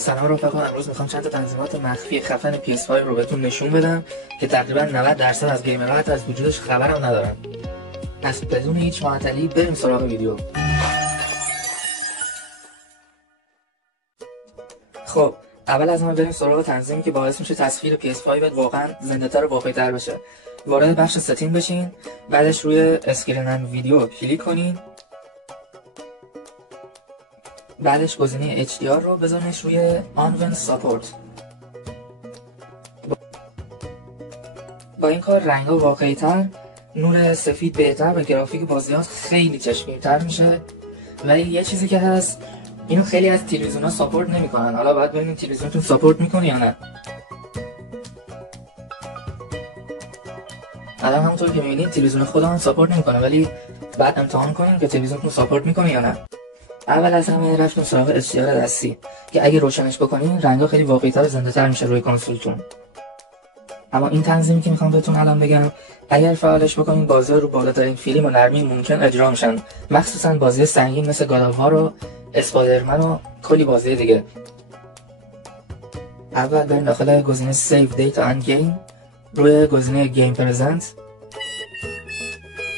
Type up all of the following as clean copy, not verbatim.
سلام رفقا، امروز میخوام چند تا تنظیمات مخفی خفن PS5 رو بهتون نشون بدم که تقریبا 90% از گیمرها حتی از وجودش خبرم ندارن. پس بدون هیچ معطلی بریم سراغ ویدیو. خب اول از همه بریم سراغ تنظیمی که باعث میشه تصویر PS5 واقعا زنده‌تر و واقعی‌تر بشه. وارد بخش ستینگ بشین، بعدش روی اسکرین اند ویدیو کلیک کنین، بعدش گزینه HDR رو بزنش روی On When Support. با این کار رنگ‌ها واقعی‌تر، نور سفید بهتر و گرافیک بازیات خیلی چشمگیرتر میشه. ولی یه چیزی که هست، اینو خیلی از تلویزیون‌ها ساپورت نمی‌کنن. حالا باید ببینید تلویزیونتون ساپورت می‌کنه یا نه. الان همونطور که می‌بینید تلویزیون خودم ساپورت نمی‌کنه، ولی بعد امتحان کنین که تلویزیونتون ساپورت می‌کنه یا نه. اول از همه رفتیم سراغ HDR دستی که اگه روشنش بکنین رنگ‌ها خیلی واقعی‌تر و زنده‌تر میشه روی کنسولتون. اما این تنظیمی که میخوام بهتون الان بگم، اگر فعالش بکنین بازی‌ها رو بالاترین فیلم و نرمی ممکن اجرا میشن، مخصوصا بازی سنگین مثل گادآوار و اسپایدرمن و کلی بازی دیگه. اول بریم داخل گزینه Save Data and Game، روی گزینه Game Present،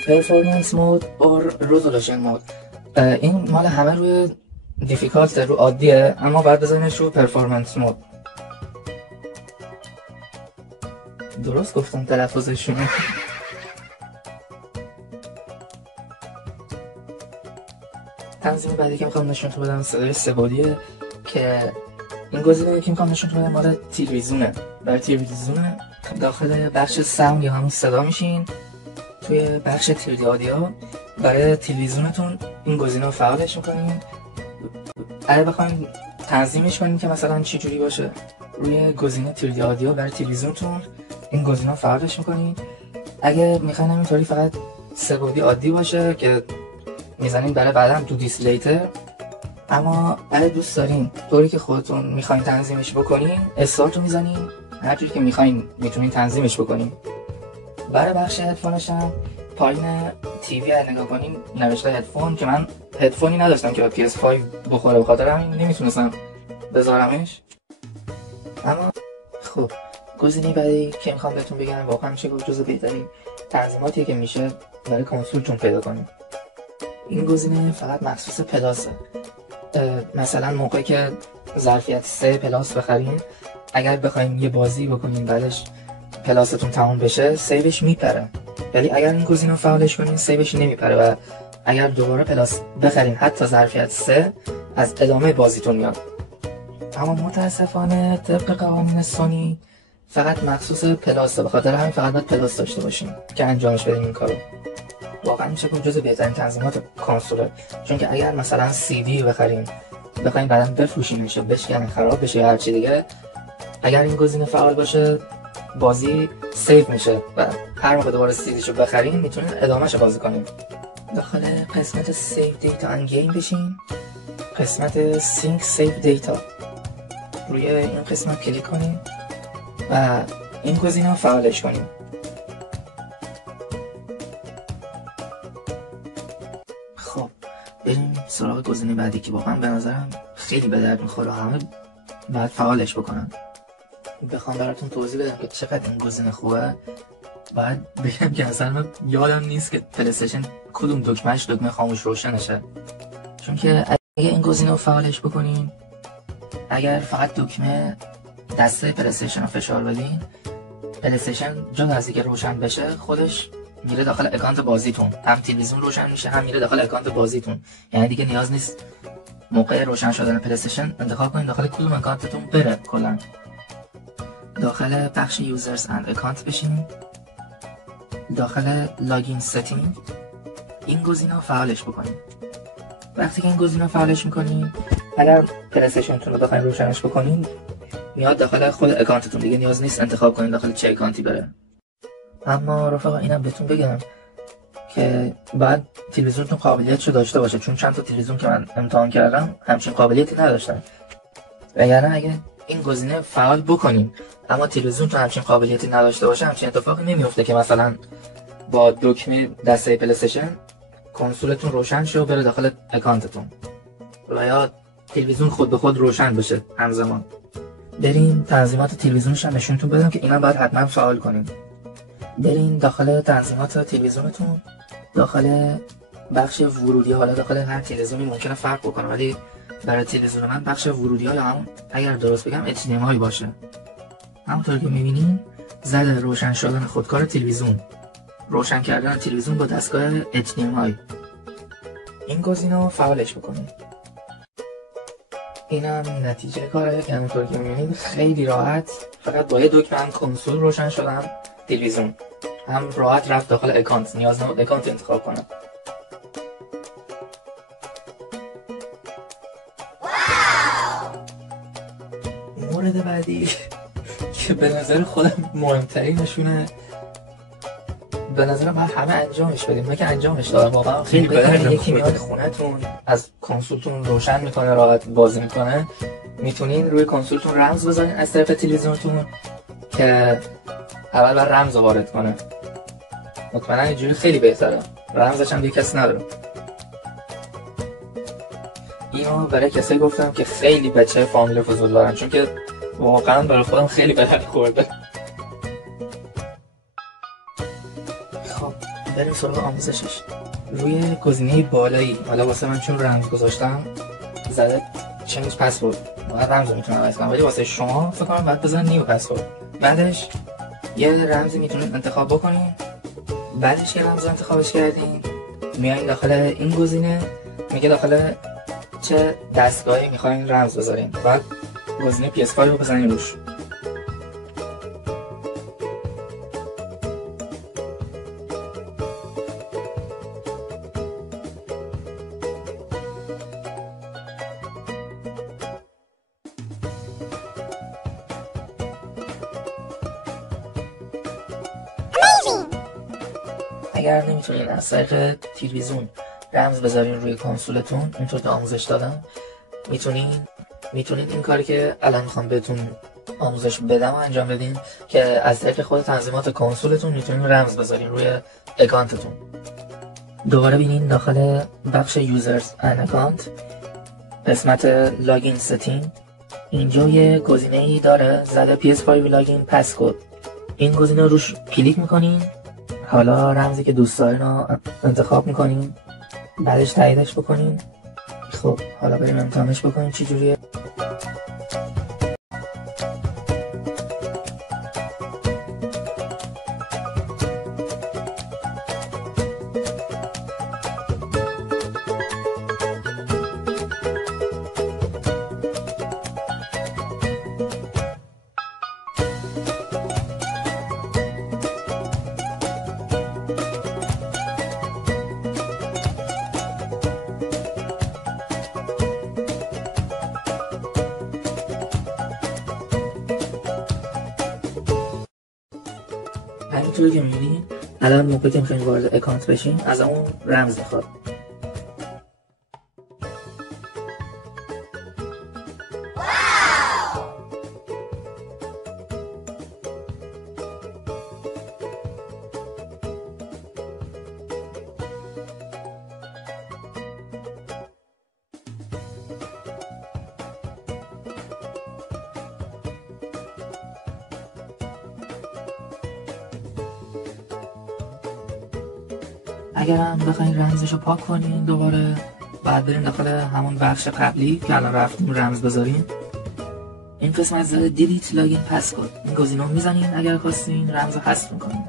Performance Mode or Resolution Mode. این مال همه روی دیفیکالت رو عادیه، اما باید بزنیش رو پرفورمنس مود. درست گفتم تلفظشون؟ تنظیم بعدی که میخوام نشونتون بدم صدای سه‌بعدیه که این گزینه که میخوام نشونتون بدم مال تلویزیونه. برای تلویزیون داخل بخش ساوند یا همون صدا میشین، توی بخش 3D آدیو برای تلویزیونتون این گزینه رو فعالش میکنین. اگه بخواین تنظیمش کنین که مثلا چی جوری باشه، روی گزینه 3D آدیو برای تلویزیونتون این گزینه رو فعالش میکنین. اگه میخواین همینطوری فقط سه‌بعدی عادی باشه که میزنین برای بعدا تو دیسپلیتر، اما اگه دوست دارین طوری که خودتون میخواین تنظیمش بکنین استارت رو میزنین، هر جوری که میخواین میتونین تنظیمش بکنین. برای بخش هدفونش هم پایین تیوی نگاه کنیم نوشته هدفون، که من هدفونی نداشتم که به PS5 بخوره، به خاطر همین نمیتونستم بذارمش. اما خب گزینه بعدی که میخوام بهتون بگم واقعا میشه جزو بهترین تنظیماتیه که میشه برای کنسولتون پیدا کنیم. این گزینه فقط مخصوص پلاسه. مثلا موقعی که ظرفیت 3 پلاس بخرین، اگر بخواین یه بازی بکنین بعدش پلاستون تموم بشه سیوش میپره، ولی اگر این گزینه رو فعالش کنین سیوش نمیپره و اگر دوباره پلاس بخرین حتی ظرفیت 3 از ادامه بازیتون میاد. اما متاسفانه طبق قوانین سونی فقط مخصوص پلاسه، به خاطر همین فقط باید پلاس داشته باشین که انجامش بدین این کارو. واقعا میشه که جزو بهترین تنظیمات کنسوله، چون که اگر مثلا CD بخرین بخواین بعداً بفروشینش یا بشکنین خراب بشه یا هر چی دیگه، اگر این گزینه فعال باشه بازی سیو میشه و هر موقع دوباره سیدیشو بخرین میتونین ادامهشو بازی کنین. داخل قسمت سیو دیتا اند گیم بشین، قسمت سینک سیو دیتا، روی این قسمت کلیک کنین و این گزینه رو فعالش کنین. خب بریم سراغ گزینه بعدی که واقعا به نظرم خیلی به درد میخوره و همه باید فعالش بکنن. بخوام براتون توضیح بدم که چقدر این گزینه خوبه، باید بگم که اصلا من یادم نیست که پلی‌استیشن کدوم دکمه خاموش روشنشه. چون که اگه این گزینه رو فعالش بکنین، اگر فقط دکمه دسته پلی‌استیشن رو فشار بدین، پلی‌استیشن جدا از اینکه روشن بشه خودش میره داخل اکانت بازیتون، هم تلویزیون روشن میشه هم میره داخل اکانت بازیتون. یعنی دیگه نیاز نیست موقع روشن شدن پلی‌استیشن انتخاب کنین داخل کدوم اکانتتون بره. کلا داخل بخش یوزرز اند اکانت بشین، داخل لاگین ستینگ این گزینه رو فعالش بکنین. وقتی که این گزینه رو فعالش میکنین، اگر پلی‌استیشنتون رو بخواین روشنش بکنین میاد داخل خود اکانتتون، دیگه نیاز نیست انتخاب کنین داخل چه اکانتی بره. اما رفقا اینم بهتون بگم که بعد تلویزیونتون قابلیتشو داشته باشه، چون چند تا تلویزیون که من امتحان کردم همچین قابلیتی نداشتن. وگرنه اگه این گزینه فعال بکنین اما تلویزیونتون همچین قابلیتی نداشته باشه، همچین اتفاقی نمیفته که مثلا با دکمه دسته پلی‌استیشن کنسولتون روشن شه و بره داخل اکانتتون، و یا تلویزیون خود به خود روشن بشه همزمان. بریم تنظیمات تلویزیونش هم نشونتون بدم که اینا باید حتما فعال کنیم. بریم داخل تنظیمات تلویزیونتون، داخل بخش ورودی، حالا داخل هر تلویزیونی ممکنه فرق بکنه ولی برای تلویزیون من بخش ورودی ها یا همون اگر درست بگم HDMI باشه. همونطور که میبینیم زده روشن شدن خودکار تلویزیون، روشن کردن تلویزیون با دستگاه HDMI. این گزینه رو فعالش بکنیم. این هم نتیجه کاره که همونطور که میبینید خیلی راحت، فقط با یه دکمه هم کنسول روشن شدن تلویزیون، هم راحت رفت داخل اکانت، نیاز نبود اکانت انتخاب کنم. مورد بعدی که به نظر خودم مهمترینشونه، به نظر من همه انجامش بدیم، من که انجامش دارم واقعا خیلی بهتره. یکی میاد خونتون از کنسولتون روشن میکنه، راحت بازی میکنه، میتونین روی کنسولتون رمز بذارین از طرف تلویزیونتون که اول بر رمز وارد کنه. مطمئنا اینجوری خیلی بهتره، رمزش هم دیگه کسی نداره. اینو برای کسایی گفتم که خیلی بچه فامیل فضول دارن، چون که واقعا برای خودم خیلی به درد خورده. خب بریم سراغ آموزشش. روی گزینه بالایی، حالا واسه من چون رمز گذاشتم زده چنج پسورد، من رمز رو میتونم عوض کنم، ولی واسه شما فکر کنم باید بزنید نیو پسورد. بعدش یه رمزی میتونید انتخاب بکنید. بعدش یه رمز انتخابش کردین، میایین داخل این گزینه، میگه داخل چه دستگاهی میخواین رمز بذارین. بعد گزینه PS5 رو بزنین روش. اگر نمیتونین از طریق تلویزیون رمز بذارین روی کنسولتون اینطور که آموزش دادم، میتونین این کاری که الان میخوام بهتون آموزش بدم و انجام بدین که از طریق خود تنظیمات کنسولتون میتونین رمز بذارین روی اکانتتون. دوباره بینین داخل بخش یوزرز ان اکانت قسمت لاگین ستینگ، اینجا یه گزینه‌ای داره زده PS5 لاگین پسکد. این گزینه روش کلیک میکنین، حالا رمزی که دوست دارین رو انتخاب میکنین، بعدش تاییدش بکنین. خب حالا بریم امتحانش بکنیم چی جوریه. همینطوری که میبینید الان موقعی که میخواین وارد اکانت بشین از اون رمز میخواد. اگر هم بخواین رمزشو پاک کنین دوباره بعد برین داخل همون بخش قبلی که الان رفتیم رمز بذارین، این قسمت زده دیلیت لاگین پسکد، این گزینه رو میزنین اگر خواستین رمز رو حذف میکنین.